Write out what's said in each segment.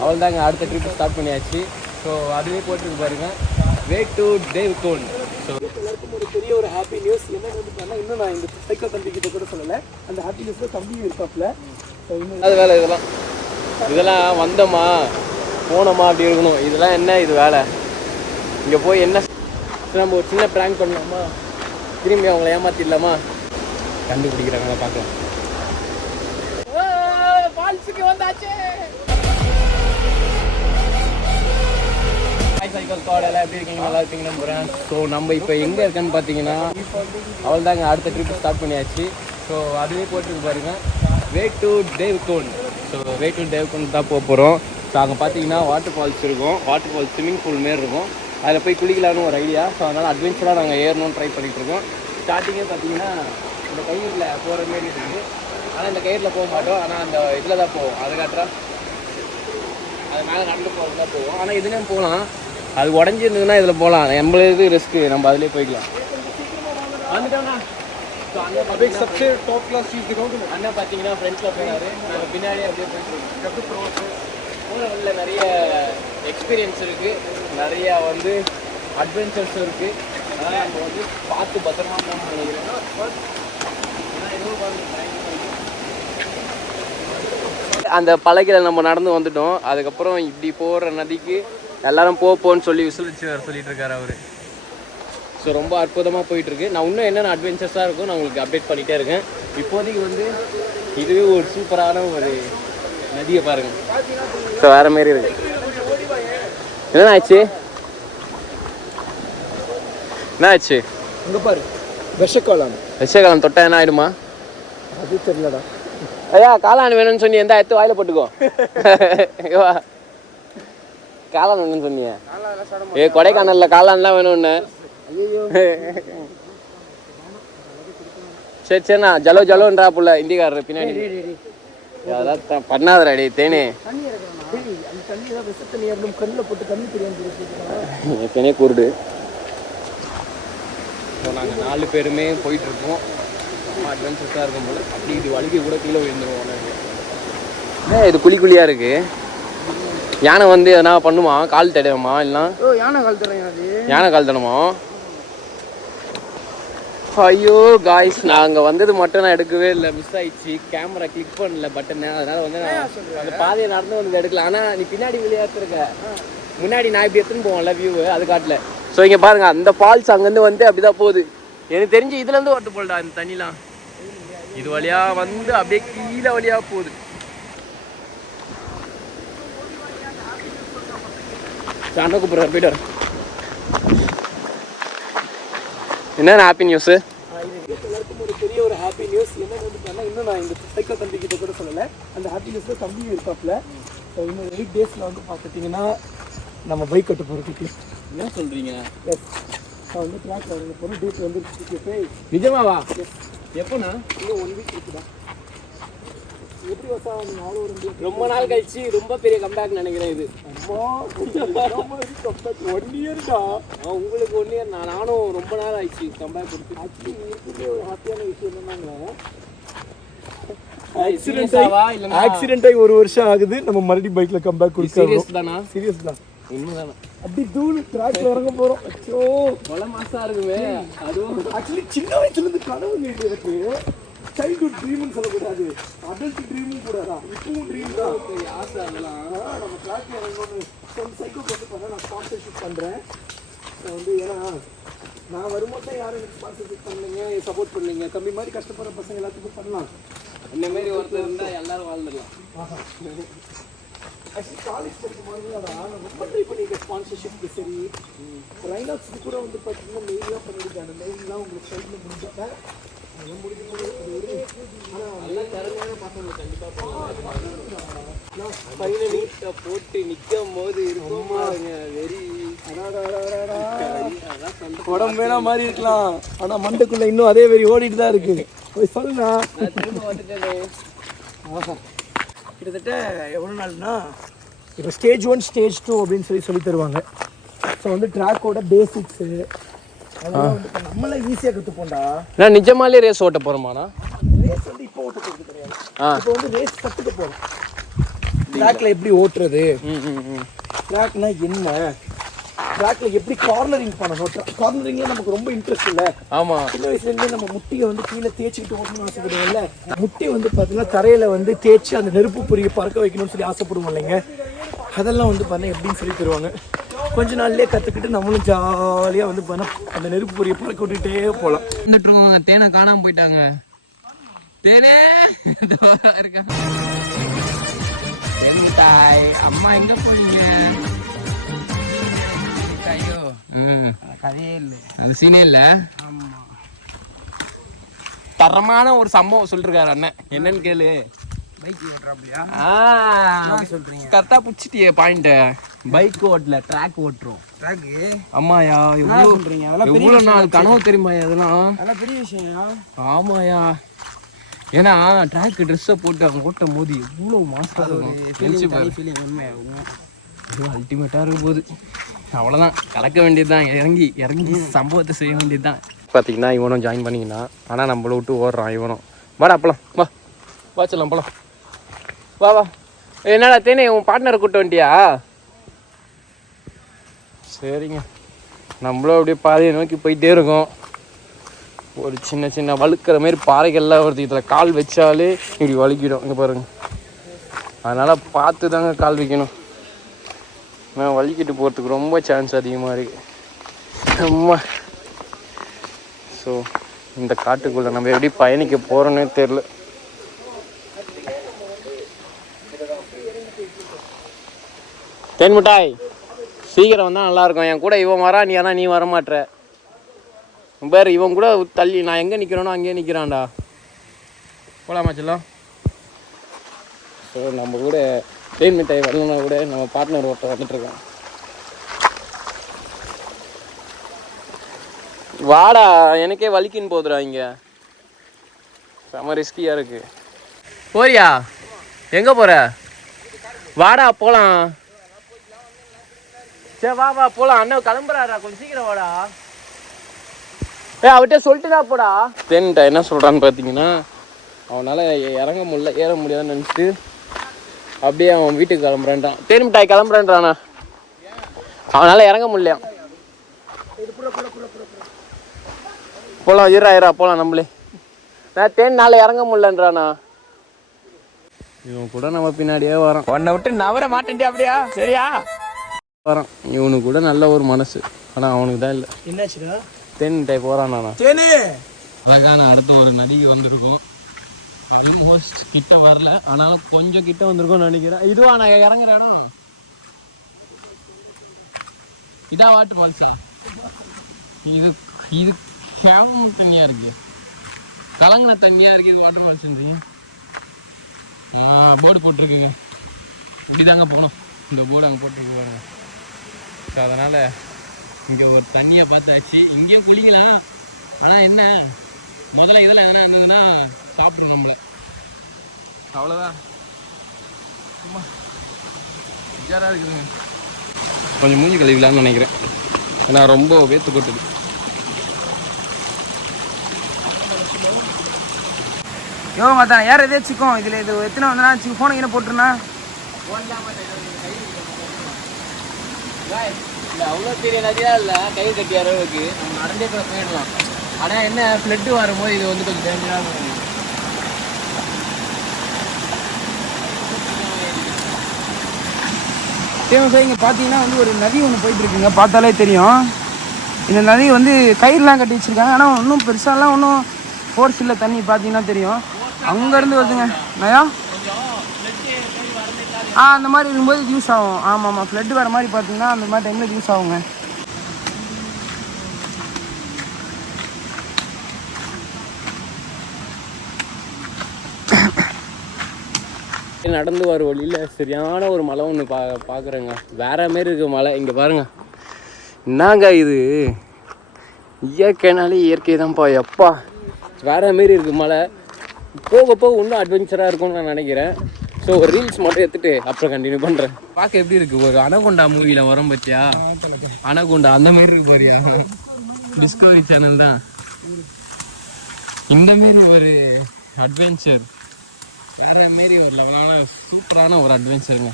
அவள் தாங்க அடுத்த ட்ரிப்பு ஸ்டார்ட் பண்ணியாச்சு. ஸோ அதுவே போட்டுருக்கு பாருங்க, வே டு தேவ்கோன். ஸோ எல்லாருக்கும் ஒரு பெரிய ஒரு ஹாப்பி நியூஸ் என்னன்னு வந்து பார்த்தா, இன்னும் நான் இந்த சைக்கோ தம்பி கிட்ட கூட சொல்லலை, அந்த ஹாப்பி நியூஸில் தம்பியும் இருக்காப்புல. ஸோ இன்னும் அது வேலை இதெல்லாம் வந்தோமா போனோமா அப்படி இருக்கணும். இதெல்லாம் என்ன இது வேலை? இங்கே போய் என்ன நம்ம ஒரு சின்ன ப்ராங்க் பண்ணலாமா, திரும்பி அவங்கள ஏமாத்திடலாமா, கண்டுபிடிக்கிறாங்களா பார்க்கலாம். ஃபால்ஸுக்கு வந்தாச்சு. சைக்கிள் ஸ்குவாட் எல்லாம் எப்படி இருக்கீங்க? நல்லா இருக்கீங்கன்னு நம்புகிறேன். ஸோ நம்ம இப்போ எங்கே இருக்கேன்னு பார்த்தீங்கன்னா, அவள் தாங்க அடுத்த ட்ரிப்பு ஸ்டார்ட் பண்ணியாச்சு. ஸோ அதுவே போட்டுருக்கு பாருங்க, way to Devkund. So way to Devkund தான் போக போகிறோம். ஸோ அங்கே பார்த்தீங்கன்னா வாட்டர் ஃபால்ஸ் இருக்கும், வாட்டர் ஃபால்ஸ் ஸ்விம்மிங் பூல் மாரி இருக்கும். அதில் போய் குளிக்கலான்னு ஒரு ஐடியா. ஸோ அதனால் அட்வென்ச்சராக நாங்கள் ஏறணும்னு ட்ரை பண்ணிகிட்ருக்கோம். ஸ்டார்டிங்கே பார்த்தீங்கன்னா இந்த கயிறில் போகிற மாரி இருக்குது. ஆனால் இந்த கயிறில் போக மாட்டோம், ஆனால் அந்த இதில் தான் போவோம். அது காட்டுறா அது மேலே நடந்து போகிறது தான் போவோம். ஆனால் இதுலேயும் போகலாம், அது உடஞ்சிருந்ததுன்னா இதில் போகலாம். நம்மளது ரிஸ்க்கு, நம்ம அதிலே போய்க்கலாம். வந்துட்டோம்னா ஸோ அங்கே சப்ஸே டாப் கிளாஸ் அண்ணா பார்த்தீங்கன்னா ஃப்ரெண்ட்ஸில் போயினாரு, நாங்கள் பின்னாடியே அப்படியே போயிட்டு போகிற வழியில் நிறைய எக்ஸ்பீரியன்ஸ் இருக்குது, நிறையா வந்து அட்வென்ச்சர்ஸும் இருக்குது. அதனால் நம்ம வந்து பார்த்து பத்திரமா போகணும்னு நினைக்கிறேன். அந்த பழகில் நம்ம நடந்து வந்துட்டோம். அதுக்கப்புறம் இப்படி போகிற நதிக்கு எல்லாரும் போன்னு சொல்லி விசிலிச்சு வர சொல்லிட்டு இருக்காரு அவர். ஸோ ரொம்ப அற்புதமாக போயிட்டுருக்கு. நான் இன்னும் என்னென்ன அட்வென்ச்சர்ஸாக இருக்கும் நான் உங்களுக்கு அப்டேட் பண்ணிகிட்டே இருக்கேன். இப்போதைக்கு வந்து இதுவே ஒரு சூப்பரான ஒரு நதியை பாருங்கள். ஸோ வேறு மாரி இருக்கு. என்ன ஆச்சு? என்ன ஆச்சு? அங்கே பாரு, விஷக்காலம் தொட்டா என்ன ஆகிடுமா? அது தெரியலடா. ஐயா காளான் வேணும்னு சொன்னி எந்த எடுத்து வாயில போட்டுக்கோ. காளான் வேணும்னு சொன்னிய? கொடைக்கானல்ல காளான்லாம் வேணும்னு. சரி சரிண்ணா, ஜலோன்றா புள்ள இந்திக்காரர் பின்னாடி. அதெல்லாம் பண்ணாதடா டே தேனே. தேனே கூறுடு. ஸோ நாங்கள் 4 பேருமே போயிட்டுருக்கோம். அட்வென்ச்சர்ஸாக இருக்கும் போது அப்படி இது வலிக்கு கூட கீழே விழுந்துருவோம். ஏன் இது குழியாக இருக்குது? யானை வந்து எதனா பண்ணுமா? கால் தடையுமா? இல்லைனா யானை கால் தடமா? ஐயோ காய்ஸ், நாங்கள் வந்தது மட்டும் நான் எடுக்கவே இல்லை, மிஸ் ஆயிடுச்சு. கேமரா கிளிக் பண்ணல பட்டனை. அதனால் வந்து நான் அந்த பாதையை நடந்து வந்து எடுக்கலாம். ஆனால் நீ பின்னாடி விளையாட்டுருக்க, முன்னாடி நான் இப்படி எடுத்துன்னு போவோம்ல வியூ, அது காட்டல. ஸோ இங்கே பாருங்கள், அந்த ஃபால்ஸ் அங்கேருந்து வந்து அப்படி தான் போகுது. எனக்கு தெரிஞ்சு இதுலேருந்து வரட்டு போல்டா இந்த தண்ணிலாம். இது வழியாக வந்து அப்படியே கீழே வழியாக போகுது. சாண்டா கூப்பிட்ற போய்ட்டு வர. என்ன ஹாப்பி நியூஸு? எல்லாருக்கும் ஒரு பெரிய ஒரு ஹாப்பி நியூஸ் என்னன்னு வந்து பார்த்தா, இன்னும் நான் இந்த சைக்கோ தம்பி கிட்ட கூட சொல்லலை, அந்த ஹாப்பி நியூஸில் தம்பியும் இருக்காப்புல. ஸோ இன்னும் 8 டேஸில் வந்து பார்த்துட்டிங்கன்னா நம்ம பைக் கட்ட போகிறதுக்கு. என்ன சொல்கிறீங்க? எஸ், நான் வந்து ட்ராக் வரங்க போகிற டேட் வந்து நிஜமாவா? எப்போண்ணா? இன்னும் 1 வீக் இருக்குதா? எப்படி வசா நீங்கள் அவ்வளோ ரொம்ப நாள் கழிச்சு ரொம்ப பெரிய கம்பேக் நினைக்கிறேன் இது. கம்பேக் 1 இயர்டா. உங்களுக்கு 1 இயர், நானும் ரொம்ப நாள் ஆயிடுச்சு கம்பேக் கொடுத்து. ஆக்சுவலி ஒரு ஹாப்பியான விஷயம் என்னன்னாங்க, ஆக்சிடென்ட் ஆகி 1 வருஷம் ஆகுது, நம்ம மறுபடியும் பைக்ல கம்பேக் கொடுக்கிறோம். சீரியஸ் தானா? சீரியஸ் தான். இன்னும் அப்படி தூள் ட்ராக்ல இறங்க போறோம். அச்சோ பல மாசம் இருக்குமே. அதுவும் ஆக்சுவலி சின்ன வயசுல இருந்து கனவு எனக்கு. சைல்ட்ஹுட் ட்ரீம்னு சொல்லக்கூடாது, அடல்ட் ட்ரீமும் கூடாதா, இப்பவும் ட்ரீம் தான். ஆசை அதெல்லாம். நம்ம ட்ராக்ல இறங்கணும்னு சைக்கிள் வந்து பண்ண நான் ஸ்பான்சர்ஷிப் பண்ணுறேன். வந்து ஏன்னா நான் வரும்போது தான் யாரும் எனக்கு ஸ்பான்சர்ஷிப் பண்ணீங்க, சப்போர்ட் பண்ணீங்க. தம்பி மாதிரி கஷ்டப்படுற பசங்க எல்லாத்துக்கும் பண்ணலாம். இந்த மாதிரி ஒருத்தர் இருந்தால் எல்லாரும் வாழ்ந்துடலாம். ஆக்சுவலி காலேஜ் படிக்கும்போது நான் ரொம்ப ட்ரை பண்ணியிருக்கேன் ஸ்பான்சர்ஷிப்க்கு. சரி, ரைனாக்ஸுக்கு கூட வந்து பார்த்தீங்கன்னா மெயிலாக பண்ணியிருக்கேன். அந்த மெயிலாம் உங்களுக்கு சைடில் முடிஞ்சிட்டேன். அதெல்லாம் முடிஞ்சு ஆனால் எல்லாம் திறமையான பசங்க கண்டிப்பாக ஃபைனலி போட்டு நிற்கும் போது இருக்கும் வெரி உடம்பு வேணா மாறி இருக்கலாம், ஆனால் மண்டைக்குள்ளே இன்னும் அதே வெறி ஓடிட்டு தான் இருக்குது. போய் சொல்லுண்ணா. திரும்ப வந்துட்டேன். ஆஹா, கிட்டத்தட்ட எவ்வளோ நாள்னா இப்போ ஸ்டேஜ் 1 ஸ்டேஜ் 2 அப்படின்னு சொல்லி தருவாங்க. ஸோ வந்து ட்ராக்கோட பேசிக்ஸு அதெல்லாம் வந்து நம்மளே ஈஸியாக கற்றுப்போண்டா. நான் நிஜமாலே ரேஸ் ஓட்ட போகிறோமாண்ணா? ரேஸ் வந்து இப்போ ஓட்ட போகிறது கிடையாது. இப்போ வந்து ரேஸ் கற்றுக்க போகிறோம். ட்ராக்ல எப்படி ஓட்டுறது, ட்ராக்னா என்ன, ட்ராக்ல எப்படி கார்னரிங் பண்ணணும். கார்னரிங்ல நமக்கு ரொம்ப இன்ட்ரெஸ்ட் இல்லை. ஆமா, சின்ன வயசுல இருந்தே நம்ம முட்டியை வந்து கீழே தேய்ச்சிக்கிட்டு ஓட்டணும்னு ஆசைப்படுவோம்ல. முட்டி வந்து பார்த்தீங்கன்னா தரையில வந்து தேய்ச்சி அந்த நெருப்பு பொறியை பறக்க வைக்கணும்னு சொல்லி ஆசைப்படுவோம் இல்லைங்க. அதெல்லாம் வந்து பார்த்தா எப்படின்னு சொல்லி தருவாங்க. கொஞ்ச நாள்லயே கற்றுக்கிட்டு நம்மளும் ஜாலியாக வந்து பார்த்தா அந்த நெருப்பு பொறியை பறக்க விட்டுட்டே போகலாம். வந்துட்டு இருக்கோங்க. தேனை காணாம போயிட்டாங்க. தேனே இருக்காங்க. தேன் மிட்டாய் அம்மா எங்க போறீங்க? ஐயோ கதையே இல்லை, அது சீனே இல்லை. ஆமா, தரமான ஒரு சம்பவம் சொல்லிருக்காரு அண்ணன். என்னன்னு கேளு. பைக் ஓட்டுறாப்லையா சொல்றீங்க? கரெக்டா புடிச்சிட்டியே பாயிண்ட். பைக் ஓட்டல, ட்ராக் ஓட்டுறோம். ட்ராக்? ஆமாயா, எவ்வளவு நாள் கனவு தெரியுமாயா அதெல்லாம் பெரிய விஷயம். ஆமாயா, ஏன்னா ட்ராக் ட்ரெஸ்ஸை போட்டு அவங்க ஓட்டும் போது எவ்வளோ மாசம் அல்டிமேட்டாக இருக்கும் போது. அவ்வளோதான், கலக்க வேண்டியதுதான். இறங்கி இறங்கி சம்பவத்தை செய்ய வேண்டியதுதான். பார்த்தீங்கன்னா இவனும் ஜாயின் பண்ணிக்கினா, ஆனால் நம்மளை விட்டு ஓடுறான் இவனும். வாடா அப்பலாம், வா வாச்சலாம் போலாம், வா வா. என்னடா தேனே, உன் பார்ட்னரை கூப்பிட்டு வந்துட்டியா? சரிங்க, நம்மளும் அப்படியே பாதையை நோக்கி போயிட்டே இருக்கோம். ஒரு சின்ன சின்ன வழுக்கிற மாதிரி பாறைகள்லாம் வருது. இதில் கால் வச்சாலே இப்படி வலிக்கிடும், இங்கே பாருங்க. அதனால் பார்த்து தாங்க கால் வைக்கணும். நான் வலிக்கிட்டு போகிறதுக்கு ரொம்ப சான்ஸ் அதிகமாக இருக்குது. அம்மா, ஸோ இந்த காட்டுக்குள்ளே நம்ம எப்படி பயணிக்க போகிறோன்னே தெரில. தேன் மிட்டாய் சீக்கிரம் வந்தால் நல்லாயிருக்கும். என் கூட இவன் வரா, நீ ஆனால் நீ வரமாட்ற. பேர் இவன் கூட தள்ளி நான் எங்கே நிற்கிறேனோ அங்கேயே நிற்கிறான்டா. போகலாமா செல்லம்? ஸோ நம்ம கூட தேன் மிட்டாய் வரலன்னா கூட நம்ம பார்ட்னர் ஒருத்தர் வந்துட்டுருக்கோம். வாடா, எனக்கே வலிக்கின்னு போகுதுடா இங்கே. செம ரிஸ்கியாக இருக்கு. போறியா? எங்கே போகிற? வாடா போகலாம். சரி வா வா போகலாம். அண்ணன் கிளம்புறாரா, கொஞ்சம் சீக்கிரம் வாடா. அவர்கிட்ட சொல்லிட்டு தான் போடா. தேன்ட்ட என்ன சொல்கிறான்னு பார்த்தீங்கன்னா, அவனால் இறங்க முடியல, ஏற முடியாதுன்னு நினச்சிட்டு அப்படியே அவன் வீட்டுக்கு கிளம்புறான்டான். தேன் மிட்டாய் கிளம்புறான்றானா, அவனால் இறங்க முடியலையா. போகலாம், இரா போகலாம் நம்மளே. தேன் நாளை இறங்க முடியலன்றானா. இவன் கூட நம்ம பின்னாடியே வரான். உன்னை விட்டு நவர மாட்டேன்டி அப்படியா? சரியா வரான். இவனுக்கு கூட நல்ல ஒரு மனசு, ஆனால் அவனுக்கு தான் இல்லை. என்னாச்சுடா? தேன் மிட்டாய் போகிறானா. தேனே அழகான அடுத்த ஒரு நடிகை வந்திருக்கோம். ஆல்மோஸ்ட் கிட்ட வரல, ஆனாலும் கொஞ்சம் கிட்ட வந்திருக்கோம்னு நினைக்கிறேன். இதுவா நான் இறங்குற இடம்? இதா வாட்டர் ஃபால்ஸா? இது இது கேவலமா தண்ணியா இருக்கு, கலங்கின தண்ணியா இருக்கு. இது வாட்டர் ஃபால்ஸ் போர்டு போட்டிருக்குங்க. இப்படிதாங்க போனோம். இந்த போர்டு அங்கே போட்டிருக்கு பாருங்க. ஸோ அதனால் இங்கே ஒரு தண்ணியை பார்த்தாச்சு. இங்கேயும் குளிக்கலாம், ஆனால் என்ன முதல்ல இதெல்லாம் எதனா இருந்ததுன்னா சாப்பிட்றோம் நம்மளுக்கு, அவ்வளோதான். சும்மா ஜாராக இருக்குதுங்க. கொஞ்சம் மூஞ்சி கழுவிக்கலான்னு நினைக்கிறேன், ஏன்னா ரொம்ப வேத்து கொட்டுது. யோ மச்சான், யார் எதே சிக்கும் இதில் இது எத்தனை வந்தனா ஃபோனை இங்கே போட்டுருண்ணா. இல்லை அவ்வளோ பெரிய நதியாக இல்லை, கை கட்டிய அளவுக்கு நம்ம நடந்தே கூட போயிடலாம். ஆனால் என்ன ஃப்ளட்டு வரும்போது இது வந்து கொஞ்சம் டேஞ்சராக இருக்கும். சார் இங்கே பார்த்தீங்கன்னா வந்து ஒரு நதி ஒன்று போயிட்டுருக்குங்க, பார்த்தாலே தெரியும். இந்த நதி வந்து கயிறுலாம் கட்டி வச்சுருக்காங்க, ஆனால் ஒன்றும் பெருசாலாம் ஒன்றும் ஃபோர்ஸ் இல்லை. தண்ணி பார்த்தீங்கன்னா தெரியும், அங்கேருந்து வருதுங்க நயா. அந்த மாதிரி இருக்கும்போது யூஸ் ஆகும். ஆமாம் ஃப்ளட் வர மாதிரி பார்த்தீங்கன்னா அந்த மாதிரி டைமில் யூஸ் ஆகுங்க. நடந்து வர வழியில் சரியான ஒரு மலை ஒன்று பார்க்குறேங்க. வேற மாரி இருக்கு மலை. இங்கே பாருங்க, என்னங்க இது இயற்கைனாலே இயற்கை தான்ப்பா. எப்பா வேற மாரி இருக்கு மலை. போக போக இன்னும் அட்வென்ச்சராக இருக்கும்னு நான் நினைக்கிறேன். ஸோ ஒரு ரீல்ஸ் மட்டும் எடுத்துட்டு அப்புறம் கண்டினியூ பண்ணுறேன். பார்க்க எப்படி இருக்கு, ஒரு அனகொண்டா மூவியில் வரும் பத்தியா, அனகொண்டா அந்த மாதிரி இருக்கு பாரியா. டிஸ்கவரி சேனல் தான் இந்த மாரி ஒரு அட்வென்ச்சர் வேறு மாரி ஒரு லெவலான சூப்பரான ஒரு அட்வென்ச்சருங்க.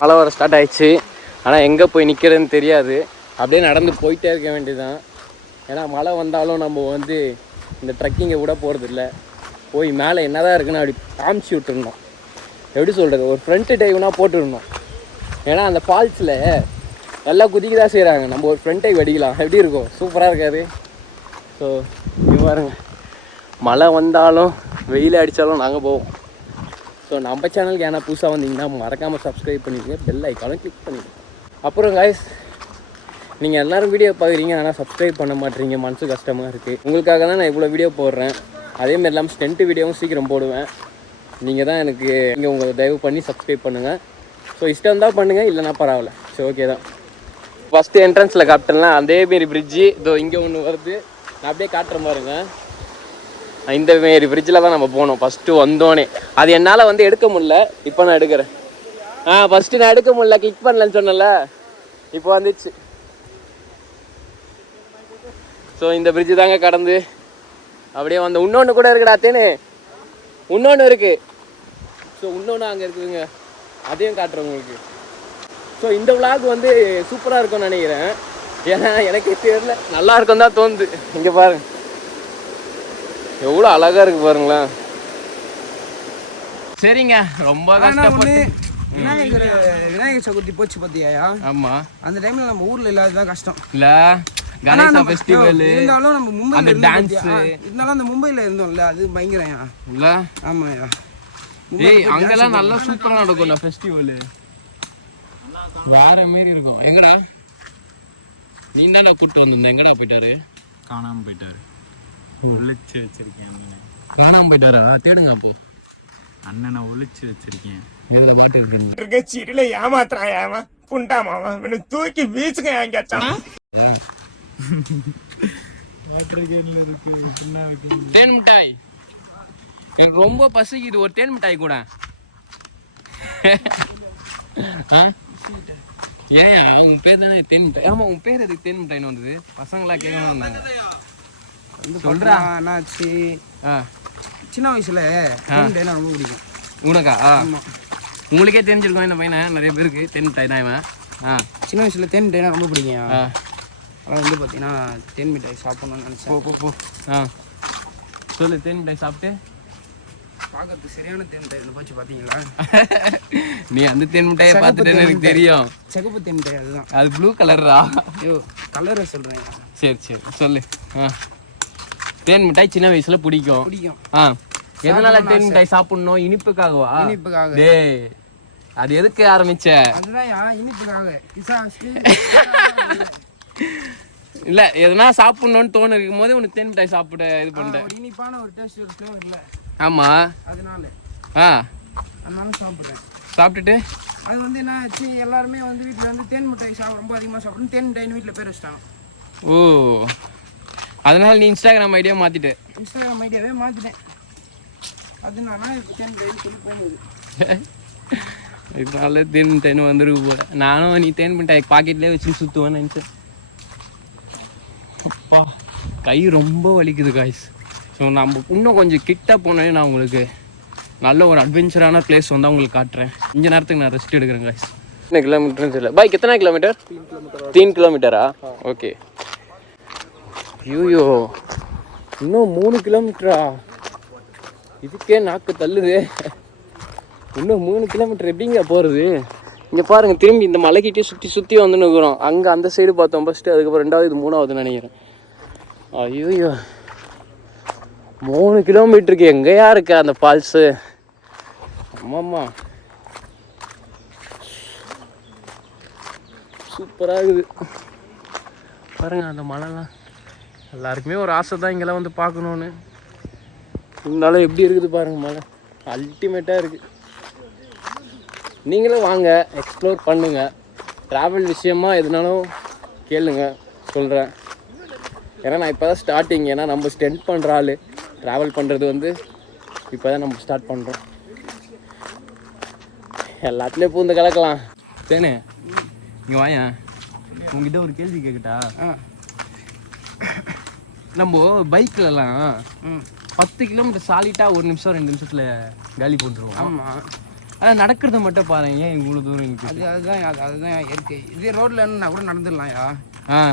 மழை வர ஸ்டார்ட் ஆயிடுச்சு. ஆனால் எங்கே போய் நிற்கிறதுன்னு தெரியாது. அப்படியே நடந்து போயிட்டே இருக்க வேண்டியதுதான். ஏன்னா மழை வந்தாலும் நம்ம வந்து இந்த ட்ரெக்கிங்கை விட போகிறது இல்லை. போய் மேலே என்ன தான் இருக்குன்னு அப்படி காமிச்சு விட்டுருந்தோம். எப்படி சொல்கிறது, ஒரு ஃப்ரண்ட்டு டைவ்னா போட்டுருந்தோம். ஏன்னா அந்த ஃபால்ஸில் எல்லாம் குதிக்க தான் செய்கிறாங்க. நம்ம ஒரு ஃப்ரண்ட் டைவ் அடிக்கலாம், எப்படி இருக்கும்? சூப்பராக இருக்காது. ஸோ இது பாருங்க, மழை வந்தாலும் வெயில் அடித்தாலும் நாங்கள் போவோம். ஸோ நம்ம சேனலுக்கு ஏன்னா புதுசாக வந்தீங்கன்னா மறக்காமல் சப்ஸ்கிரைப் பண்ணிடுங்க, பெல் ஐக்கானும் கிளிக் பண்ணிடுங்க. அப்புறம் காய்ஸ், நீங்கள் எல்லோரும் வீடியோ பார்க்குறீங்க ஆனால் சப்ஸ்கிரைப் பண்ண மாட்டேறீங்க, மனசு கஷ்டமாக இருக்குது. உங்களுக்காக தான் நான் இவ்வளோ வீடியோ போடுறேன். அதேமாரி இல்லாமல் ஸ்டென்ட்டு வீடியோவும் சீக்கிரம் போடுவேன். நீங்கள் தான் எனக்கு நீங்கள் உங்களை தயவு பண்ணி சப்ஸ்கிரைப் பண்ணுங்கள். ஸோ இஷ்டம் தான் பண்ணுங்கள், இல்லைனா பரவாயில்ல. ஸோ ஓகே தான். ஃபஸ்ட்டு என்ட்ரன்ஸில் காப்பிட்டேன்லாம் அதேமாரி பிரிட்ஜு இதோ இங்கே ஒன்று வருது. நான் அப்படியே காட்டுறேன் பாருங்க. இந்த மாரி பிரிட்ஜில் தான் நம்ம போனோம் ஃபஸ்ட்டு வந்தோன்னே. அது என்னால் வந்து எடுக்க முடியல, இப்போ நான் எடுக்கிறேன். ஃபஸ்ட்டு நான் எடுக்க முடியல, கிளிக் பண்ணலன்னு சொன்னேன்ல, இப்போ வந்துச்சு. ஸோ இந்த பிரிட்ஜு தாங்க கடந்து அப்படியே வந்து இன்னொன்று கூட இருக்குடா தேனு, இன்னொன்று இருக்குது. ஸோ இன்னொன்று அங்கே இருக்குதுங்க, அதையும் காட்டுறேன் உங்களுக்கு. ஸோ இந்த விளாக் வந்து சூப்பராக இருக்கும்னு நினைக்கிறேன். ஏன்னா எனக்கு தெரியல, நல்லா இருக்கும் தான் தோணுது. இங்கே பாருங்க எவ்வளோ அழகாக இருக்குது பாருங்களேன். சரிங்க, ரொம்ப கஷ்டப்பட்டு விநாயகர் சதுர்த்தி போச்சு பார்த்தியா? ஆமாம், அந்த டைமில் நம்ம ஊரில் இல்லாததான் கஷ்டம் இல்லை. கணேசா ஃபெஸ்டிவல் இருந்தாலும் நம்ம மும்பையில் அந்த டான்ஸ் இருந்தாலும் அந்த மும்பையில் இருந்தோம்ல, அது பயங்கரயா இல்லை? ஆமாயா. ஏய் அங்கெல்லாம் நல்லா சூப்பராக நடக்கும் அந்த ஃபெஸ்டிவலு, வேற மாரி இருக்கும். எங்கடா நீ தானே கூப்பிட்டு வந்திருந்த, எங்கடா போயிட்டாரு? காணாமல் போயிட்டாரு. ஒளிச்சு வச்சிருக்கேன். காணாமல் போயிட்டாரா? தேடுங்க அப்போ. அண்ணனை ஒளிச்சு வச்சிருக்கேன். எதுல மாட்டு சீட்டில ஏமாத்துறான் புண்டாமா தூக்கி வீசுங்க எங்கேயாச்சும். தேன் மிட்டாய் எனக்கு ரொம்ப பசிக்குது, ஒரு தேன் மிட்டாய் கூட. ஏயா உன் பேர் தானே தேன் மிட்டாய்? ஆமா, உன் பேர் எதுக்கு தேன் மிட்டாய்னு வந்தது? பசங்களா கேட்கணும் வந்தாங்க. சொல்றா என்னாச்சு? சின்ன வயசுல ரொம்ப பிடிக்கும் உனக்கா? உங்களுக்கே தெரிஞ்சிருக்கும் இந்த பையனை, நிறைய பேருக்கு தேன் மிட்டாய் தான் இவன். சின்ன வயசுல தேன் மிட்டாய்னா ரொம்ப பிடிக்கும். அதனால் வந்து பார்த்தீங்கன்னா தேன் மிட்டாய் சாப்பிட்ணும்னு நினச்சேன். போ சொல்லு, தேன் மிட்டாய் சாப்பிட்டு பார்க்கறதுக்கு சரியான தேன் மிட்டாய் போச்சு பார்த்தீங்களா? நீ அந்த தேன் மிட்டாயை பார்த்துட்டேன்னு எனக்கு தெரியும். சிகப்பு தேன் மிட்டாய் அதுதான். அது ப்ளூ கலரா? ஐயோ கலரை சொல்கிறேன். சரி சொல்லு. தேன் மிட்டாய் சின்ன வயசுல பிடிக்கும். எதனால தேன் மிட்டாய் சாப்பிடணும்? இனிப்புக்காகவா? இனிப்புக்காக. டேய் அது எதுக்கு ஆரம்பிச்ச? அதுதான் இனிப்புக்காக. இல்ல எதனா சாப்பிடணும்னு தோணு இருக்கும் போது உனக்கு தேன் மிட்டாய் சாப்பிட இது பண்ணிட்டேன். இனிப்பான ஒரு டேஸ்ட், ஒரு ஃப்ளேவர் இல்லை? ஆமா, அதனால சாப்பிட்றேன். சாப்பிட்டுட்டு அது வந்து என்ன ஆச்சு, எல்லாருமே வந்து வீட்டில் வந்து தேன் மிட்டாய் ரொம்ப அதிகமாக சாப்பிடணும், தேன் மிட்டாய்னு வீட்டில் பேர் வச்சிட்டாங்க. ஓ, அதனால நீ இன்ஸ்டாகிராம் ஐடியா மாத்திட்டு? இன்ஸ்டாகிராம் ஐடியாவே மாத்திட்டேன். அதனால இப்போ தேன் மிட்டாய் சொல்லி போகுது. இதனால தேன் மிட்டாய்னு வந்துருக்கு போல. நானும் நீ தேன் மிட்டாய் பாக்கெட்லேயே வச்சு சுற்றுவேன்னு நினச்சேன். அப்பா கை ரொம்ப வலிக்குது காய்ஸ். ஸோ நம்ம இன்னும் கொஞ்சம் கிட்ட போனே நான் உங்களுக்கு நல்ல ஒரு அட்வென்ச்சரான பிளேஸ் வந்து உங்களுக்கு காட்டுறேன். கொஞ்ச நேரத்துக்கு நான் ரெஸ்ட் எடுக்கிறேன் காய்ஸ். எத்தனை கிலோமீட்டர்னு தெரியல பாய். எத்தனை கிலோமீட்டர்? 3 கிலோமீட்டரா? ஓகே. ஐயோ இன்னும் 3 கிலோமீட்டரா? இதுக்கே நாக்கு தள்ளுது. இன்னும் 3 கிலோமீட்டர் எப்படிங்க போகிறது? இங்கே பாருங்கள், திரும்பி இந்த மலைக்கிட்டே சுற்றி வந்துன்னு இருக்கிறோம். அங்கே அந்த சைடு பார்த்தோம் ஃபஸ்ட்டு, அதுக்கப்புறம் 2வது, இது 3வதுன்னு நினைக்கிறேன். ஐயோ 3 கிலோமீட்டருக்கு எங்கேயா இருக்கு அந்த ஃபால்ஸு? ஆமாம்மா சூப்பராக இருக்குது பாருங்கள் அந்த மலைலாம். எல்லாருக்குமே ஒரு ஆசை தான் இங்கெல்லாம் வந்து பார்க்கணுன்னு. இருந்தாலும் எப்படி இருக்குது பாருங்கள், மலை அல்டிமேட்டாக இருக்குது. நீங்களும் வாங்க, எக்ஸ்ப்ளோர் பண்ணுங்கள். ட்ராவல் விஷயமா எதுனாலும் கேளுங்க, சொல்கிறேன். ஏன்னா நான் இப்போ தான் ஸ்டார்டிங். ஏன்னா நம்ம ஸ்டெண்ட் பண்ணுற ஆள், ட்ராவல் பண்ணுறது வந்து இப்போ தான் நம்ம ஸ்டார்ட் பண்ணுறோம். எல்லாத்துலேயும் பூந்து கலக்கலாம். தேனே இங்கே வாயா, உங்ககிட்ட ஒரு கேள்வி கேட்கட்டா? நம்ம பைக்கிலலாம் 10 கிலோமீட்டர் சாலிட்டாக 1 நிமிஷம் 2 நிமிஷத்தில் காலி போட்டுருவோம். ஆமாம். ஆனால் நடக்கிறத மட்டும் பாருங்க, ஏன் இவ்வளோ தூரம் இருக்குது? அதுதான் இயற்கை. இதே ரோட்லன்னா கூட நடந்துடலாம்யா.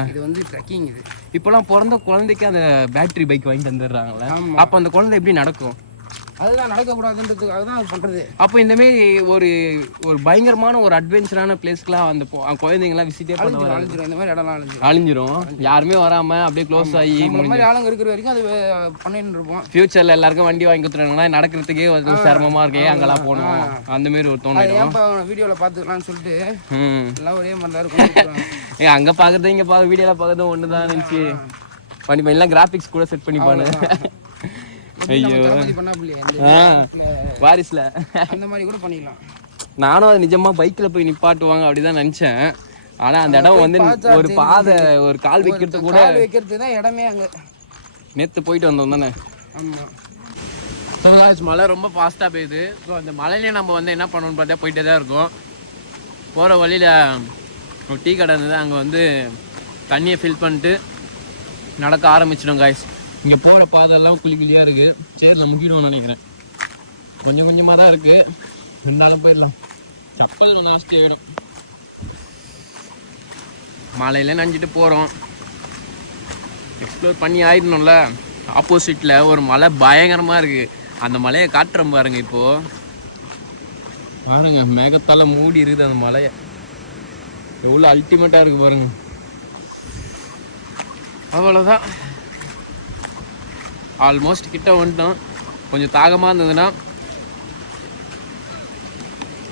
இது வந்து ட்ரெக்கிங். இது இப்போலாம் பிறந்த குழந்தைக்கு அந்த பேட்டரி பைக் வாங்கி தந்துடுறாங்களே. அப்போ அந்த குழந்தை எப்படி நடக்கும்? அதுதான் நடக்கக்கூடாதுன்றதுக்காக தான் அது பண்ணுறது. அப்போ இந்தமாரி ஒரு பயங்கரமான ஒரு அட்வென்ச்சரான பிளேஸ்க்குலாம் அந்த குழந்தைங்கலாம் விசிட்டே பண்ண அழிஞ்சிரும். இந்த மாதிரி இடம்லாம் அழிஞ்சிரும். யாருமே வராமல் அப்படியே க்ளோஸ் ஆகி இந்த மாதிரி ஆளுங்க இருக்கிற வரைக்கும் அது பண்ணிட்டு இருப்போம். ஃபியூச்சரில் எல்லாருக்கும் வண்டி வாங்கி கொடுத்துட்டாங்கன்னா நடக்கிறதுக்கே ஒரு சிரமமாக இருக்கே, அங்கெல்லாம் போகணும் அந்த மாதிரி ஒரு தோணும். ஏன்ப்பா வீடியோவில் பார்த்துக்கலாம்னு சொல்லிட்டு எல்லாம் ஒரே மாதிரி தான் இருக்கும். அங்கே பார்க்குறது இங்கே வீடியோவில் பார்க்குறது ஒன்று தான் நினச்சி பண்ணி எல்லாம் கிராஃபிக்ஸ் கூட செட் பண்ணிப்பானு. ஐயோ வாரிசுல அந்த மாதிரி கூட பண்ணிடலாம். நானும் அது நிஜமா பைக்ல போய் நிப்பாட்டுவாங்க அப்படிதான் நினைச்சேன். ஆனா அந்த இடம் வந்து ஒரு பாதை, ஒரு கால் வைக்கிறது கூட தான் இடமே அங்க. நேத்து போயிட்டு வந்தோம் தானே. ஆமா. மழை ரொம்ப ஃபாஸ்டா பெய்யுது. ஸோ அந்த மழையிலேயே நம்ம வந்து என்ன பண்ணணும்னு பார்த்தா போயிட்டே தான் இருக்கோம். போகிற வழியில் ஒரு டீ கடை இருந்தது, அங்கே வந்து தண்ணியை ஃபில் பண்ணிட்டு நடக்க ஆரம்பிச்சிடும் காய்ஸ். இங்கே போகிற பாதெல்லாம் குழியாக இருக்குது. சேரில் முக்கிடுவோம்னு நினைக்கிறேன். கொஞ்சம் கொஞ்சமாக தான் இருக்குது, ரெண்டாலும் போயிடலாம். சப்பல் நாஸ்தி ஆகிடும். மலையில் நனைஞ்சிட்டு போகிறோம். எக்ஸ்ப்ளோர் பண்ணி ஆயிடணும்ல. ஆப்போசிட்டில் ஒரு மலை பயங்கரமாக இருக்குது. அந்த மலையை காட்டுறோம் பாருங்க. இப்போது பாருங்க, மேகத்தால் மூடி இருக்குது அந்த மலையை. எவ்வளோ அல்டிமேட்டாக இருக்குது பாருங்க. அவ்வளோதான், ஆல்மோஸ்ட் கிட்ட வந்துட்டோம். கொஞ்சம் தாகமாக இருந்ததுன்னா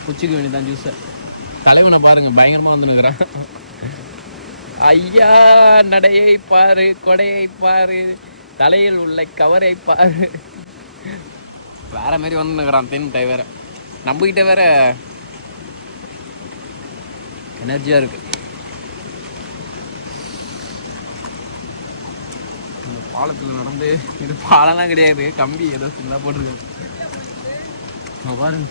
குச்சிக்க வேண்டியதான் ஜூஸை. தலைவனை பாருங்க, பயங்கரமாக வந்துனுக்குறான். ஐயா நடையை பாரு, கொடையை பாரு, தலையில் உள்ள கவரை பாரு. வேற மாதிரி வந்துனுக்குறான் தென்கிட்ட. வேற நம்பிக்கிட்ட வேற எனர்ஜியாக இருக்கு. பாலத்தில் நடந்து, இது பாலம்லாம் கிடையாது, கம்பி ஏதோ சின்னதாக போட்டிருக்காங்க. பாருங்க,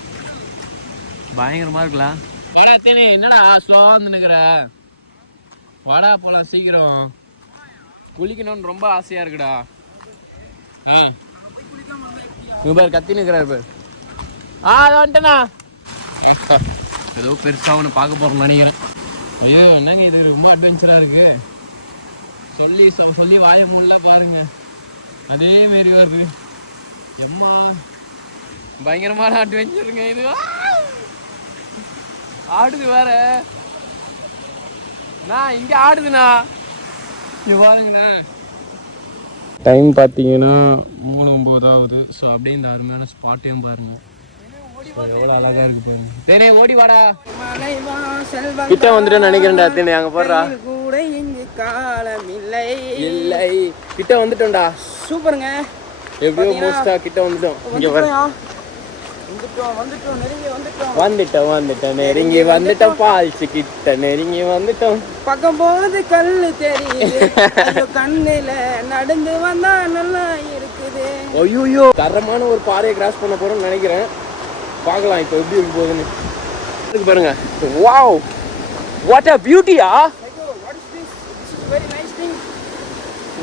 பயங்கரமாக இருக்கலாம். வாடா தேனி, என்னடா ஸ்லோவாக வந்து நிற்கிற? வாடா போலாம் சீக்கிரம். குளிக்கணும்னு ரொம்ப ஆசையாக இருக்குடா. இங்கே பேர் கத்தி நிற்கிறாரு பேர். அதை வந்துட்டேண்ணா. ஏதோ பெருசாக ஒன்று பார்க்க போகிறோம்னு நினைக்கிறேன். ஐயோ என்னங்க இது ரொம்ப அட்வென்ச்சராக இருக்குது. சொல்லி வாய முடியல பாருங்க. அதே மாரி வருது. எம்மா பயங்கரமான அட்வென்ச்சருங்க இது. ஆடுது வேற. நான் இங்க ஆடுதுண்ணா. இது பாருங்கண்ணா. டைம் பார்த்தீங்கன்னா 3:09 ஆகுது. ஸோ அப்படியே இந்த அருமையான ஸ்பாட்டையும் பாருங்க. எவ்வளோ அழகா இருக்கு பாருங்க. தேனே ஓடி வாடா. கிட்ட வந்துட்டு நினைக்கிறேன்டா தேனே. அங்கே போடுறா. காலம் இல்லை இல்லை, கிட்ட வந்துட்டோம்டா. சூப்பருங்க. எப்படியோ மோஸ்டா கிட்ட வந்துட்டோம். இங்க வர வந்துட்டோம் நெருங்கி வந்துட்டோம். பால்ச்சு கிட்ட நெருங்கி வந்துட்டோம். பக்கம் போது கல்லு தெரியுது, கண்ணுல நடந்து வந்தா நல்லா இருக்குது. ஐயோ, தரமான ஒரு பாறையை கிராஸ் பண்ண போறோம்னு நினைக்கிறேன். பார்க்கலாம் இப்போ எப்படி இருக்கு போகுதுன்னு. பாருங்க, வாவ், வாட் a பியூட்டியா.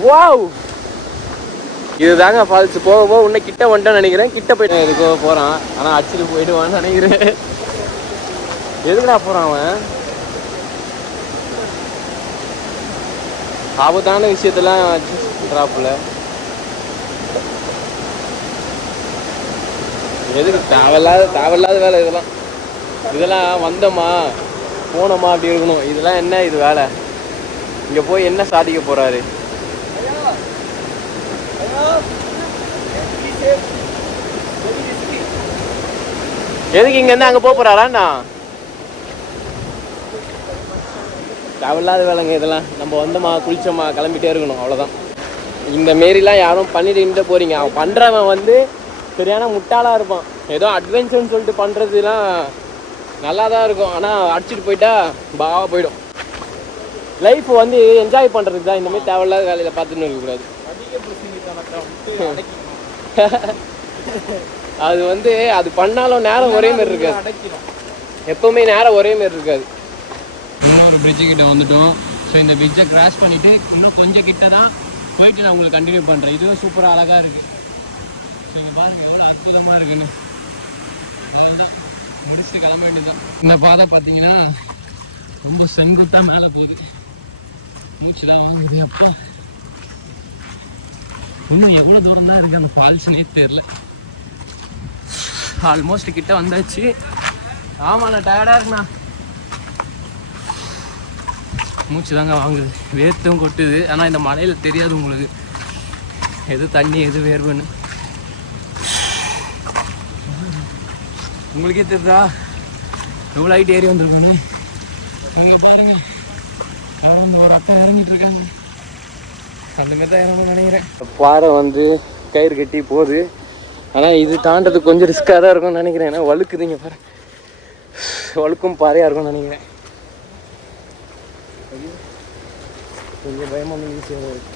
வாவ், இதுதாங்க ஃபால்ஸ். போக போக இன்னும் கிட்ட வந்துட்டோன்னு நினைக்கிறேன். கிட்ட போயிட்டு எதுக்கோ போகிறான், ஆனால் அடிச்சுட்டு போயிடுவான்னு நினைக்கிறேன். எதுக்குடா போகிறான் அவன்? ஆபத்தான விஷயத்தெல்லாம் ட்ராப்பில் எதுக்கு? தேவையில்லாத வேலை இதெல்லாம் வந்தோமா போனோமா அப்படி இருக்கணும். இதெல்லாம் என்ன இது வேலை? இங்கே போய் என்ன சாதிக்க போகிறாரு? எதுக்கு இங்கேருந்து அங்கே போகிறாராண்ணா? தேவையில்லாத வேலைங்க இதெல்லாம். நம்ம வந்தோமா குளிச்சோமா கிளம்பிட்டே இருக்கணும், அவ்வளோதான். இந்த மாரிலாம் யாரும் பண்ணிட்டு போகிறீங்க. அவன் பண்ணுறவன் வந்து சரியான முட்டாளாக இருப்பான். ஏதோ அட்வென்ச்சர்னு சொல்லிட்டு பண்ணுறதுலாம் நல்லா தான் இருக்கும், ஆனால் அடிச்சுட்டு போயிட்டா பாவா போயிடும். லைஃப் வந்து என்ஜாய் பண்ணுறதுக்கு தான். இந்தமாதிரி தேவையில்லாத வேலையில் பார்த்துன்னு இருக்கக்கூடாது. அது வந்து அது பண்ணாலும் நேரம் ஒரே மாதிரி இருக்காது. எப்பவுமே நேரம் ஒரே மாதிரி இருக்காது. இன்னொரு பிரிட்ஜு கிட்ட வந்துட்டோம். ஸோ இந்த பிரிட்ஜை கிராஸ் பண்ணிவிட்டு இன்னும் கொஞ்சம் கிட்ட தான் போயிட்டு நான் உங்களுக்கு கண்டினியூ பண்ணுறேன். இதுவும் சூப்பராக அழகாக இருக்குது. ஸோ இங்கே பாருங்க எவ்வளோ அற்புதமாக இருக்குன்னு. முடிச்சுட்டு கிளம்ப வேண்டியதுதான். இந்த பாதை பார்த்தீங்கன்னா ரொம்ப செங்குத்தாக மேலே போகுது. மூச்சுலாம் வாங்குது. அப்பா இன்னும் எவ்வளோ தூரம் தான் இருக்குது அந்த ஃபால்ஸ்னே தெரியல. ஆல்மோஸ்ட் கிட்ட வந்தாச்சு. ஆமாண்ணா டயர்டாக இருக்குண்ணா. மூச்சு தாங்க வாங்குது, வேர்த்தும் கொட்டுது. ஆனால் இந்த மலையில் தெரியாது உங்களுக்கு எது தண்ணி எது வேர்வுன்னு. உங்களுக்கே தெரியுதா எவ்வளோ ஹைட் ஏறி வந்திருக்கோன்னு. நீங்கள் பாருங்க யாரும் வந்து ஒரு அக்கா இறங்கிட்டு இருக்காங்க. அந்த மாதிரி தான் இறங்கணும்னு நினைக்கிறேன். பாறை வந்து கயிறு கட்டி போகுது. ஆனால் இது தாண்டது கொஞ்சம் ரிஸ்க்காக தான் இருக்கும்னு நினைக்கிறேன். ஏன்னா வழுக்குதுங்க பாரு, வழுக்கும் பாறையாக இருக்கும்னு நினைக்கிறேன். கொஞ்சம் பயமாக ஈஸியாக இருக்கு.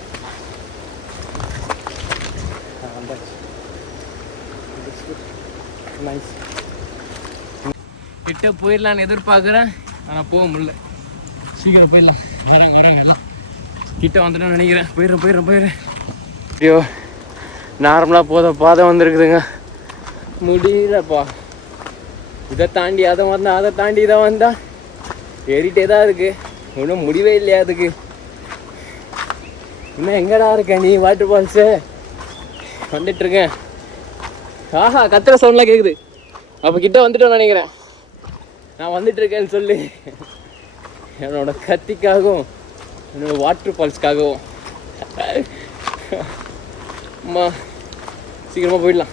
நைஸ். கிட்ட போயிடலான்னு எதிர்பார்க்குறேன், ஆனால் போக முடியல. சீக்கிரம் போயிடலாம். வராங்க எல்லாம் கிட்ட வந்துட்டோம்னு நினைக்கிறேன். போயிடுறேன். ஐயோ நார்மலாக பாதை வந்துருக்குதுங்க. முடியலப்பா. இதை தாண்டி அதை வந்தால், அதை தாண்டி இதை வந்தால் ஏறிட்டே தான் இருக்குது. ஒன்றும் முடிவே இல்லையா அதுக்கு. இன்னும் எங்கடா இருக்க நீ? Water falls வந்துட்டுருக்கேன். ஆஹா கத்துற சவுண்ட்லாம் கேட்குது. அப்போ கிட்ட வந்துட்டோன்னு நினைக்கிறேன். நான் வந்துட்டுருக்கேன்னு சொல்லி என்னோட கத்திக்காகவும் என்னோட வாட்டர் ஃபால்ஸ்க்காகவும். அம்மா சீக்கிரமாக போயிடலாம்.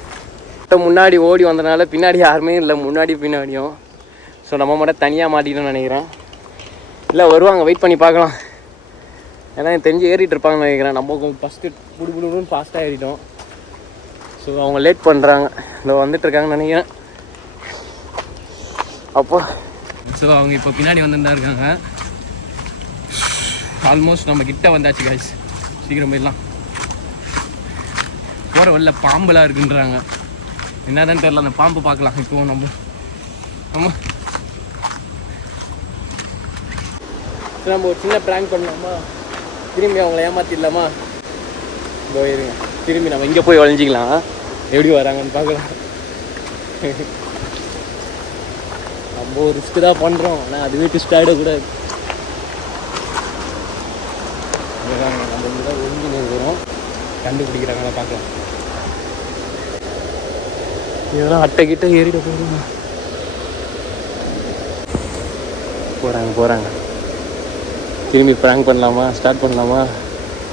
முன்னாடி ஓடி வந்தனால பின்னாடி யாருமே இல்லை, முன்னாடி பின்னாடியும். ஸோ நம்ம மட்டும் தனியாக மாட்டிக்கணும்னு நினைக்கிறேன். இல்லை வருவாங்க, வெயிட் பண்ணி பார்க்கலாம். ஏன்னா எனக்கு தெரிஞ்சு ஏறிட்டு இருப்பாங்கன்னு நினைக்கிறேன். நம்ம ஃபஸ்ட்டு புடுன்னு ஃபாஸ்ட்டாக ஏறிட்டோம். ஸோ அவங்க லேட் பண்ணுறாங்க. இல்லை வந்துட்டுருக்காங்கன்னு நினைக்கிறேன். அப்போ ஸோ அவங்க இப்போ பின்னாடி வந்துட்டு தான் இருக்காங்க. ஆல்மோஸ்ட் நம்ம கிட்ட வந்தாச்சு காய்ஸ். சீக்கிரம் போயிடலாம். போகிற வழில பாம்பெலாம் இருக்குன்றாங்க. என்னதான் தெரியல, அந்த பாம்பு பார்க்கலாம். இப்போ நம்ம ஒரு சின்ன ப்ராங்க் பண்ணலாமா? திரும்பி அவங்கள ஏமாத்திடலாமா? போயிருங்க. திரும்பி நம்ம இங்கே போய் ஒழிஞ்சிக்கலாம். எப்படி வராங்கன்னு பார்க்கலாம். நம்ம ஒரு ரிஸ்க்கு தான் பண்ணுறோம், ஆனால் அதுவே ட்விஸ்ட் ஆகிடக்கூடாது. நம்ம இங்கே தான் ஒழிஞ்சு நிற்கிறோம். கண்டுபிடிக்கிறாங்களா பார்க்கலாம். இதெல்லாம் அட்டை கிட்ட ஏறிட போகிறாங்க. திரும்பி ப்ராங்க் பண்ணலாமா, ஸ்டார்ட் பண்ணலாமா?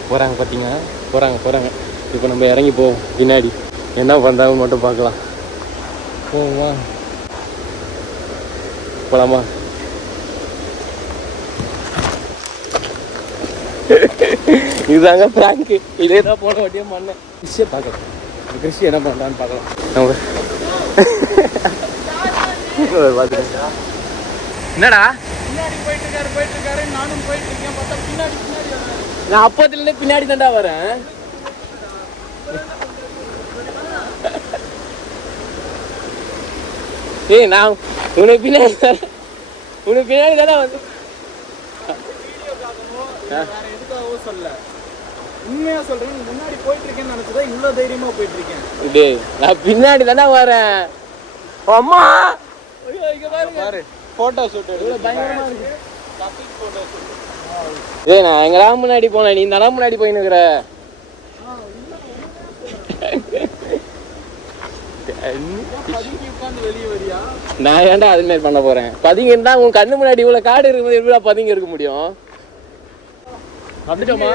போகிறாங்க பார்த்தீங்கன்னா போகிறாங்க. இப்போ நம்ம இறங்கி போவோம். பின்னாடி என்ன பண்ணுறாங்கன்னு மட்டும் பார்க்கலாம். போவோமா? போகலாமா? இதுதாங்க ப்ராங்க்கு. இதே தான் போன வாட்டியே பண்ணேன். கிறிஸ்டியை பார்க்கலாம். கிறிஸ்டி என்ன பண்ணுறான்னு பார்க்கலாம். என்னடா போயிட்டு இருக்காரு, நானும் போயிட்டு இருக்கேன். பார்த்தா பின்னாடி நான் அப்போதுலேருந்தே பின்னாடி தான்டா வரேன். ஏய் நான் உனக்கு பின்னாடி தானே வந்து சொல்ல உண்மையா சொல்றேன். முன்னாடி போயிட்டு இருக்கேன்னு நினைச்சதான் இவ்வளவு தைரியமா போயிட்டு இருக்கேன். டேய் நான் பின்னாடி தானே வரேன். அம்மா இங்க பாரு போட்டோ ஷூட் எவ்வளவு பயங்கரமா இருக்கு. Cupping photo shoot. ஏய் நான் எங்கடா முன்னாடி போனேன், நீ தான முன்னாடி போய் நிக்கிற. நான் ஏன்டா அது மாதிரி பண்ண போறேன்? பதுங்கி இருந்தா உன் கண்ணு முன்னாடி இவ்வளவு காடு இருக்கும்போது எப்படிடா பதுங்கி இருக்க முடியும்? வந்துட்டோமா?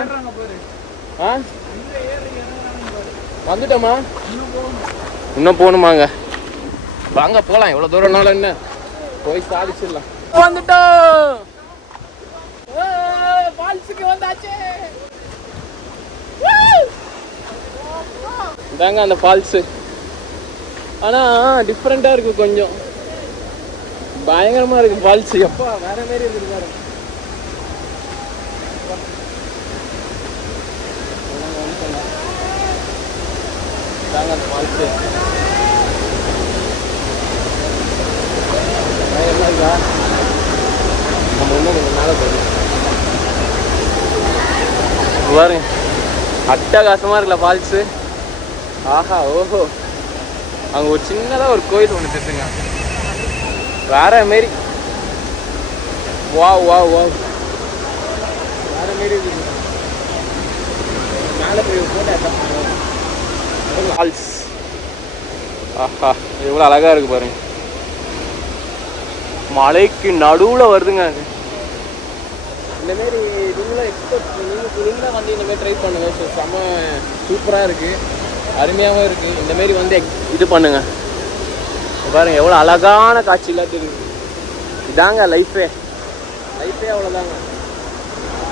வந்துட்டோமா? இன்னும் போகணுமாங்க? வாங்க போகலாம். எவ்வளோ தூரம்னாலும் என்ன போய் சாதிச்சிடலாம். வந்துட்டோம். ஃபால்ஸுக்கு வந்தாச்சு. இதாங்க அந்த ஃபால்ஸு. ஆனால் டிஃப்ரெண்ட்டாக இருக்குது, கொஞ்சம் பயங்கரமாக இருக்குது ஃபால்ஸு. எப்போ வேற மாரி இருக்குது பாருங்க. இதாங்க அந்த ஃபால்ஸு. நம்ம இன்னும் கொஞ்சம் மேலே போகணும் பாருங்க. அட்டகாசமாக இருக்குல்ல ஃபால்ஸு. ஆஹா ஓஹோ. அங்கே ஒரு சின்னதாக ஒரு கோயில் ஒன்று தெரியுங்க, வேற மாரி. வா வா வா வேற மாரி இருக்குது. மேலே போய் போட்டோ ஃபால்ஸ். ஆஹா எவ்வளோ அழகாக இருக்குது பாருங்க. மலைக்கு நடுவில் வருதுங்க அது. இந்தமாரி நீங்களும் எக்ஸ்போர்ட் நீங்களும் வந்து இந்தமாரி ட்ரை பண்ணுங்கள். ஸோ செம்ம சூப்பராக இருக்குது, அருமையாகவும் இருக்குது. இந்தமாரி வந்து இது பண்ணுங்கள். பாருங்கள் எவ்வளோ அழகான காட்சிலாம் தெரியுது. இதாங்க லைஃபே அவ்வளோதாங்க.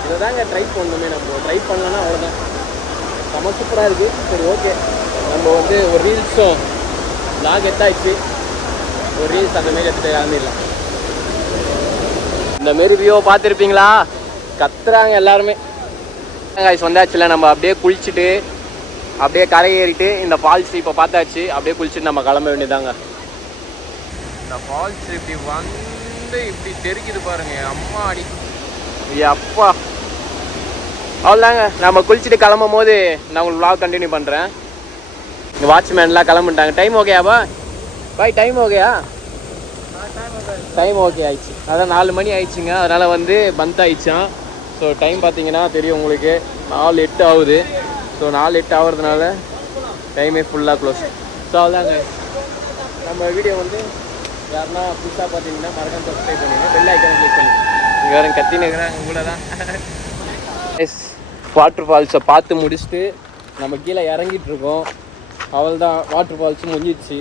இதை தாங்க ட்ரை பண்ணணுமே. நம்ம ட்ரை பண்ணலன்னா அவ்வளோதான். செம்ம சூப்பராக இருக்குது. சரி ஓகே, நம்ம வந்து ஒரு ரீல்ஸும் லாக் எடுத்தாச்சு. ஒரு ரீல்ஸ் அந்தமாரி எடுத்துகிட்டு இறந்துடலாம். இந்தமாரி வியூவை பார்த்துருப்பீங்களா? கத்துறாங்க எல்லாருமே. வந்தாச்சுல, நம்ம அப்படியே குளிச்சுட்டு அப்படியே கரை ஏறிட்டு இந்த ஃபால்ஸ் இப்போ பார்த்தாச்சு. அப்படியே குளிச்சுட்டு நம்ம கிளம்ப வேண்டியதாங்க. இந்த ஃபால்ஸ் இப்படி வந்து இப்படி தெரிக்குது பாருங்க. அம்மா அடி அப்பா. அவ்வளோதாங்க, நம்ம குளிச்சுட்டு கிளம்பும் போது நான் உங்களுக்கு vlog கண்டினியூ பண்ணுறேன். இந்த வாட்ச்மேன்லாம் கிளம்பிட்டாங்க. டைம் ஓகேயாப்பா? பாய் டைம் ஓகேயா? டைம் ஓகே ஆயிடுச்சு. அதான் 4 மணி ஆயிடுச்சுங்க. அதனால் வந்து பந்த் ஆயிடுச்சான். ஸோ டைம் பார்த்தீங்கன்னா தெரியும் உங்களுக்கு, 4:08 ஆகுது. ஸோ 4:08 ஆகுறதுனால டைமே ஃபுல்லாக க்ளோஸ். ஸோ அவ்வளோதாங்க. நம்ம வீடியோ வந்து யாருன்னா புதுசாக பார்த்தீங்கன்னா மறக்காம சப்ஸ்கிரைப் பண்ணிடுங்க, பெல் ஐக்கான் கிளிக் பண்ணி. இங்கே வேறு கத்தின்னு இருக்கிறாங்க உங்களை தான். எஸ், வாட்டர் ஃபால்ஸை பார்த்து முடிச்சுட்டு நம்ம கீழே இறங்கிட்டு இருக்கோம். அவள் தான் வாட்டர் ஃபால்ஸும் முடிஞ்சிடுச்சு.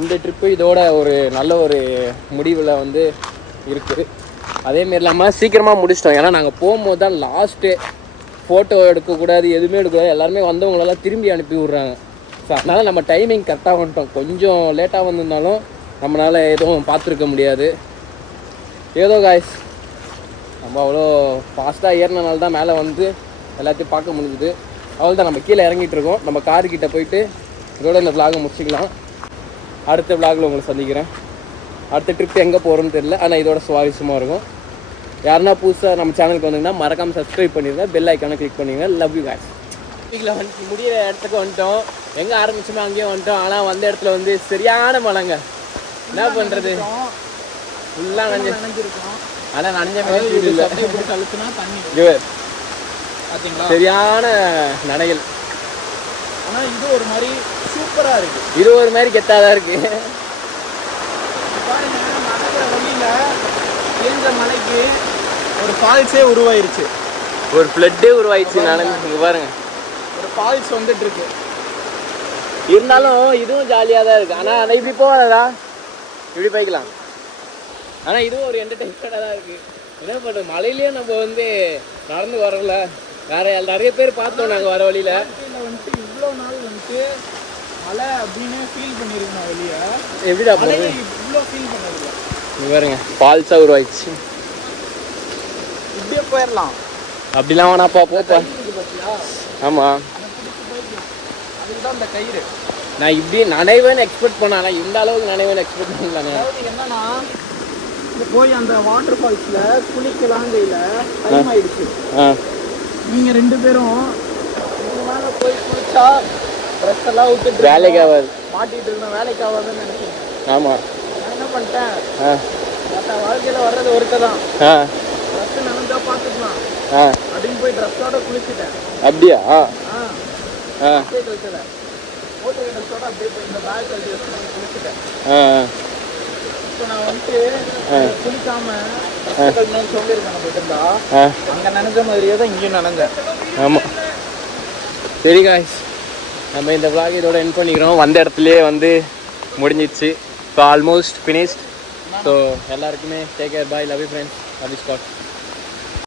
இந்த ட்ரிப்பு இதோட ஒரு நல்ல ஒரு முடிவில் வந்து இருக்குது. அதேமாரி இல்லாமல் சீக்கிரமாக முடிச்சிட்டோம். ஏன்னா நாங்கள் போகும்போது தான் லாஸ்ட்டு ஃபோட்டோ எடுக்கக்கூடாது, எதுவுமே எடுக்கக்கூடாது. எல்லாருமே வந்தவங்களெல்லாம் திரும்பி அனுப்பி விட்றாங்க. ஸோ அதனால் நம்ம டைமிங் கரெக்டாக வந்துட்டோம். கொஞ்சம் லேட்டாக வந்திருந்தாலும் நம்மளால் எதுவும் பார்த்துருக்க முடியாது. ஏதோ காய்ஸ், நம்ம அவ்வளோ ஃபாஸ்ட்டாக ஏறினால தான் மேலே வந்து எல்லாத்தையும் பார்க்க முடிஞ்சுது. அவ்வளோ தான், நம்ம கீழே இறங்கிட்டு இருக்கோம். நம்ம காருக்கிட்ட போயிட்டு இதோட இந்த vlog முடிச்சிக்கலாம். அடுத்த vlogல உங்களை சந்திக்கிறேன். அடுத்த ட்ரிப் எங்கே போகிறோன்னு தெரியல, ஆனால் இதோட சுவாரஸ்யமாக இருக்கும். யாருன்னா புதுசாக நம்ம சேனலுக்கு வந்தீங்கன்னா மறக்காமல் சப்ஸ்கிரைப் பண்ணிடுங்க, பெல் ஐக்கானை கிளிக் பண்ணிடுங்க. Love you guys. வீட்டில் வந்து முடிகிற இடத்துக்கு வந்துட்டோம். எங்கே ஆரம்பிச்சோமோ அங்கேயே வந்துட்டோம். ஆனால் வந்த இடத்துல வந்து சரியான மழைங்க. என்ன பண்ணுறது, ஃபுல்லாக நனைஞ்சிருக்கோம். ஆனால் நனைஞ்ச மாதிரி இல்லை, சரியான நனைகள். ஆனால் இது ஒரு மாதிரி சூப்பராக இருக்குது. இது ஒரு மாதிரி கெத்தாக தான் இருக்குது. பாருங்க, நடக்கிற வழியில் ஏந்த மலைக்கு ஒரு ஃபால்ஸே உருவாயிருச்சு, ஒரு ஃப்ளட்டே உருவாயிடுச்சு. இங்கே பாருங்க, ஒரு ஃபால்ஸ் வந்துட்டு இருக்கு. இருந்தாலும் இதுவும் ஜாலியாக தான் இருக்குது. ஆனால் இப்படி போகாதா, இப்படி போய்க்கலாம். ஆனால் இதுவும் ஒரு என்டர்டைன்மெண்ட்டாக தான் இருக்குது. என்ன பண்ணுறது, மலையிலேயே நம்ம வந்து நடந்து வரல. நிறைய பேர் பார்த்தோம் நாங்கள் வர வழியில். வந்துட்டு இவ்வளோ நாள் வந்துட்டு மலை அப்படின்னு ஃபீல் பண்ணியிருக்கோம் வெளியே. எப்படிடா மலையை இவ்வளோ ஃபீல் பண்ணதில்லை. இங்கே பாருங்க, ஃபால்ஸாக உருவாயிடுச்சு. இப்படியே போயிடலாம். அப்படிலாம் வேணாப்பா, போப்பா. ஆமாம், அதுக்கு தான் இந்த கயிறு. நான் இப்படி நனைவேன்னு எக்ஸ்பெக்ட் பண்ணேன். ஆனால் இந்த அளவுக்கு நனைவேன்னு எக்ஸ்பெக்ட் பண்ணலாங்க. அதாவது என்னன்னா, போய் அந்த வாட்டர் ஃபால்ஸில் குளிக்கலாங்கையில் டைம் ஆயிடுச்சு. நீங்கள் 2 பேரும் மேலே போய் குளிச்சா ட்ரெஸ் எல்லாம் விட்டுட்டு வேலைக்கு ஆகாது, மாட்டிகிட்டு இருக்கணும், வேலைக்கு ஆகாதுன்னு நினைக்கிறேன். ஆமாம். நான் என்ன பண்ணிட்டேன், மற்ற வாழ்க்கையில் வர்றது ஒருக்க தான், ட்ரெஸ்ஸு நினைஞ்சா பார்த்துக்கலாம் அப்படின்னு போய் ட்ரெஸ்ஸோட குளிச்சுட்டேன். அப்படியா? அப்படியே கழிச்சதை ஓட்டு ட்ரெஸ்ஸோட அப்படியே போய் இந்த பேக் கழிச்சு வச்சு குளிச்சுட்டேன். இப்போ நான் வந்துட்டு குளிக்காம கழிக்கணும்னு சொல்லியிருக்கேன். நம்ம இருந்தா அங்கே நினைஞ்ச மாதிரியே தான் இங்கேயும் நினைஞ்சேன். ஆமாம். சரி காய்ஸ், நம்ம இந்த vlog இதோட எண்ட் பண்ணிக்கிறோம். வந்த இடத்துலையே வந்து முடிஞ்சிச்சு. So almost finished. ஸோ எல்லாருக்குமே take care, bye, love you friends, love you Scott.